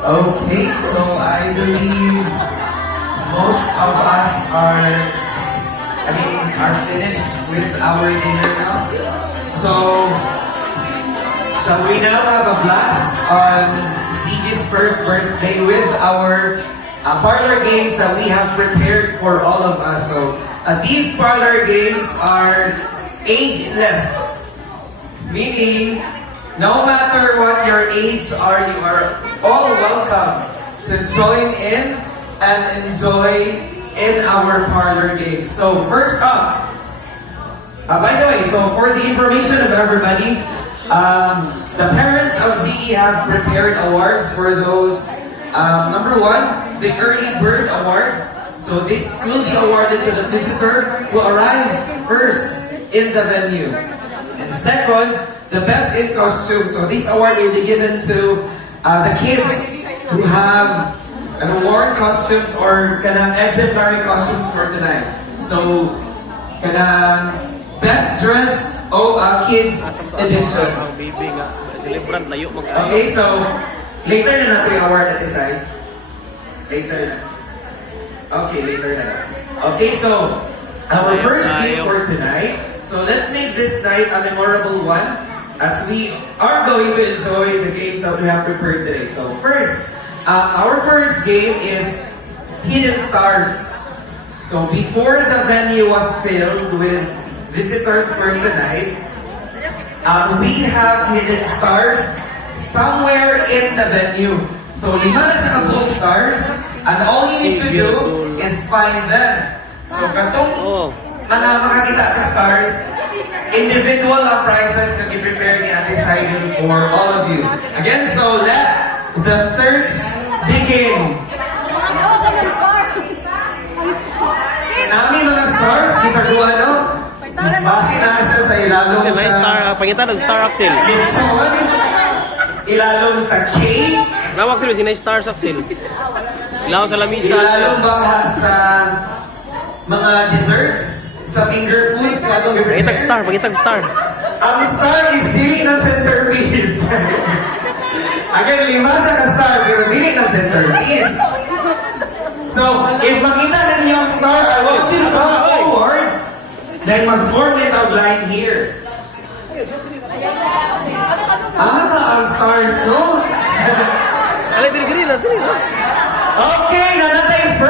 Okay, so I believe most of us are finished with our dinner now. So, shall we now have a blast on Ziggy's first birthday with our parlor games that we have prepared for all of us. So, these parlor games are ageless. Meaning, no matter what your age are, you are all welcome to join in and enjoy in our parlor games. So first up, by the way, so for the information of everybody, the parents of Ziggy have prepared awards for those. Number one, the Early Bird Award. So this will be awarded to the visitor who arrived first in the venue. And second, the best in costume. So this award will be given to the kids who have worn costumes or exemplary costumes for tonight. So best dressed kids edition. Okay, so later na natin yung award at isay. Later na. Okay, later na. Okay, so our first game for tonight. So let's make this night a memorable one as we are going to enjoy the games that we have prepared today. So first, our first game is Hidden Stars. So before the venue was filled with visitors for tonight, we have Hidden Stars somewhere in the venue. So 5 na siya ka stars, and all you need to do is find them. So katong makakita sa stars, individual prizes na i-prepare ni Ate Saiden for all of you. Again, so let the search begin. Nami mga stars, gitaguan no? Base na siya sa ilalong sa... Pangitan ng Star Axel. Litson, ilalong sa cake. Nawag sila, sinay Star Axel. Ilalong sa lamisa. Ilalong baka sa mga desserts, sa finger foods. Pagitag star. Ang star is dili ng centerpiece. Again, 5 siya ka star, pero dili ng centerpiece. So, if makita na niyo ang star, I want you to come forward. Then mag-form it out line here. Ang stars, no? Alay, dili. Okay, nanatay first.